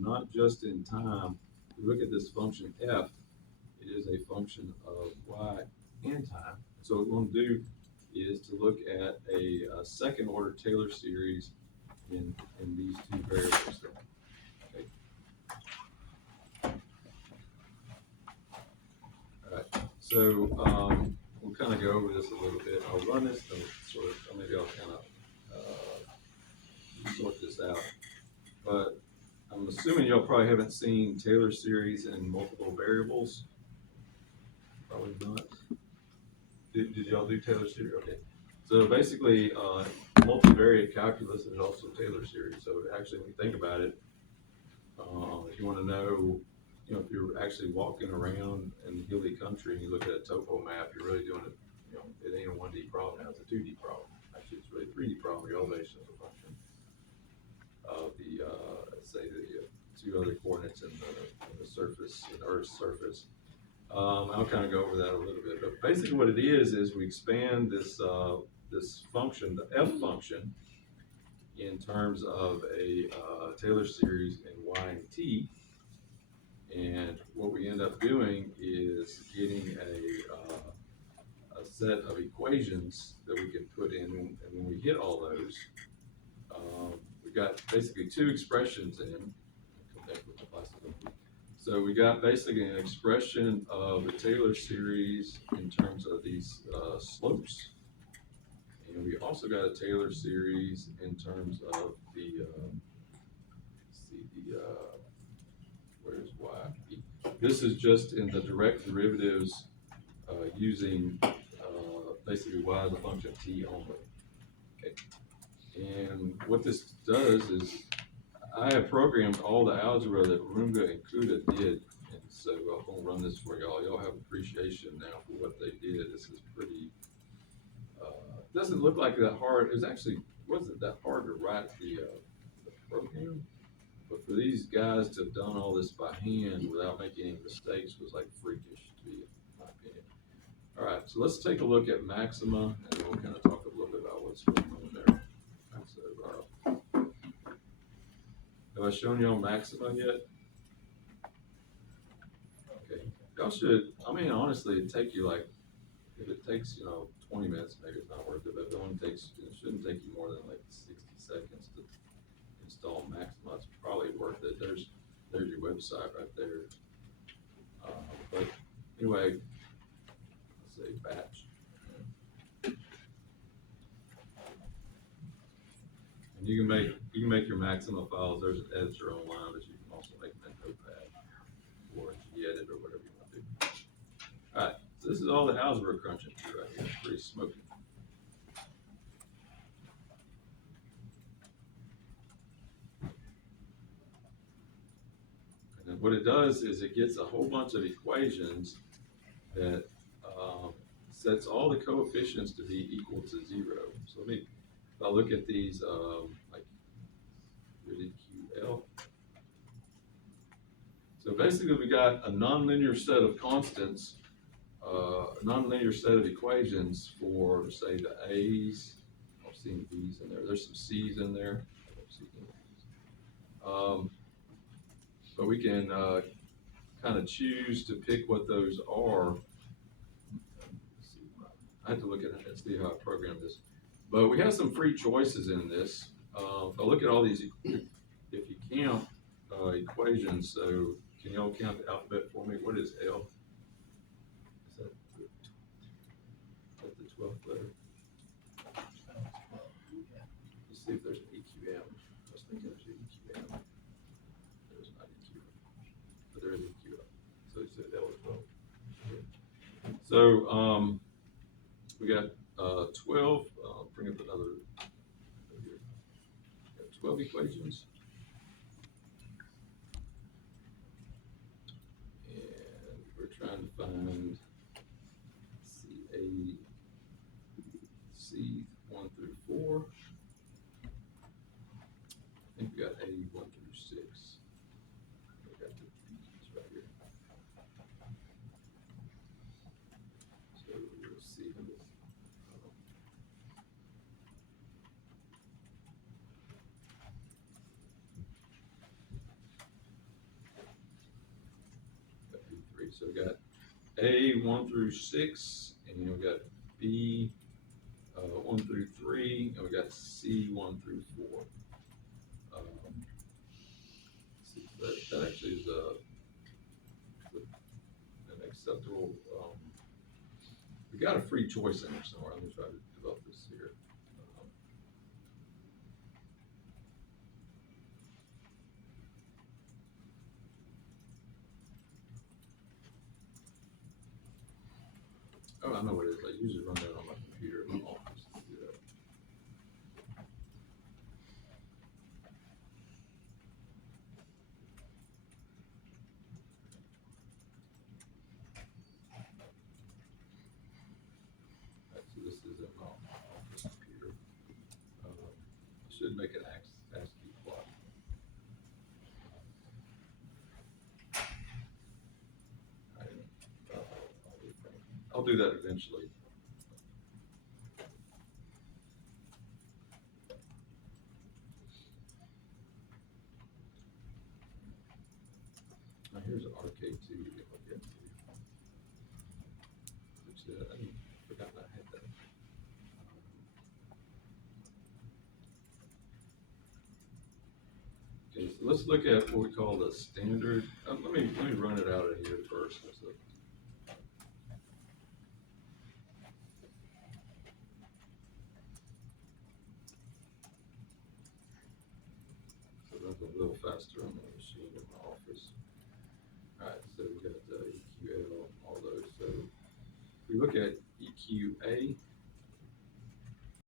not just in time. If you look at this function f, it is a function of y and time. So what we want to do is to look at a second order Taylor series in these two variables there. Okay. All right. So we'll kind of go over this a little bit. I'll run this and sort of, maybe I'll kind of sort this out. But I'm assuming y'all probably haven't seen Taylor series in multiple variables. Probably not. Did y'all do Taylor series? Okay. So basically, multivariate calculus is also Taylor series. So actually, when you think about it, if you want to know, if you're actually walking around in hilly country and you look at a topo map, you're really doing it. It ain't a 1D problem now; it's a 2D problem. Actually, it's really a 3D problem. Your elevation is a function of the, say, the two other coordinates in the surface, in the Earth's surface. I'll kind of go over that a little bit, but basically what it is we expand this this function, the f function, in terms of a Taylor series in y and t, and what we end up doing is getting a set of equations that we can put in, and when we hit all those, we got basically two expressions in. Come back with the plastic. So we got basically an expression of the Taylor series in terms of these slopes, and we also got a Taylor series in terms of the where's y? This is just in the direct derivatives using basically y as a function of t only. Okay, and what this does is I have programmed all the algebra that Runga and Kuda did, and so I'm gonna run this for y'all. Y'all have appreciation now for what they did. This is pretty. Doesn't look like that hard. It was actually wasn't that hard to write the program, but for these guys to have done all this by hand without making any mistakes was like freakish to me, in my opinion. All right, so let's take a look at maxima, and we'll kind of talk a little bit about what's going on there. So, have I shown y'all maxima yet? Okay. Y'all should, honestly, it'd take you like, if it takes, 20 minutes, maybe it's not worth it, but if it shouldn't take you more than like 60 seconds to install maxima. It's probably worth it. There's your website right there. But anyway, let's say batch. And you can make your Maxima files. There's an editor online, but you can also make them in Notepad or gedit or whatever you want to do. All right, so this is all the algebra crunching through right here. It's pretty smoky. And then what it does is it gets a whole bunch of equations that sets all the coefficients to be equal to 0. So if I look at these, like really QL. So basically we got a nonlinear set of constants, a nonlinear set of equations for, say, the A's. I've seen B's in there. There's some C's in there. But we can kind of choose to pick what those are. I have to look at it and see how I programmed this. But we have some free choices in this. If I look at all these, if you count equations, so can y'all count the alphabet for me? What is L? Is that the 12th letter? Let's see if there's an EQM. I was thinking there's an EQM. There's not EQM, but there is EQM. So you said L as well. So we got 12. Bring up another. Here. 12 equations. And we're trying to find C1 through 4. I think we got A1 through 6. We got the B's right here. So we'll see. tree. So we got A 1 through 6, and then we got B 1 through 3, and we got C 1 through 4. See, that actually is an acceptable. We got a free choice in there somewhere. Let me try to develop this here. Oh, I know what it is. I usually run that on my computer in my office to do that. Right, so this is in my office computer. I should make an ASCII plot. I'll do that eventually. Now here's an RK2 we can look into. Which I forgot I had that. Okay, so let's look at what we call the standard. Let me run it out of here first. So that's a little faster on the machine in my office. All right, so we got the EQL, all those. So if we look at EQA,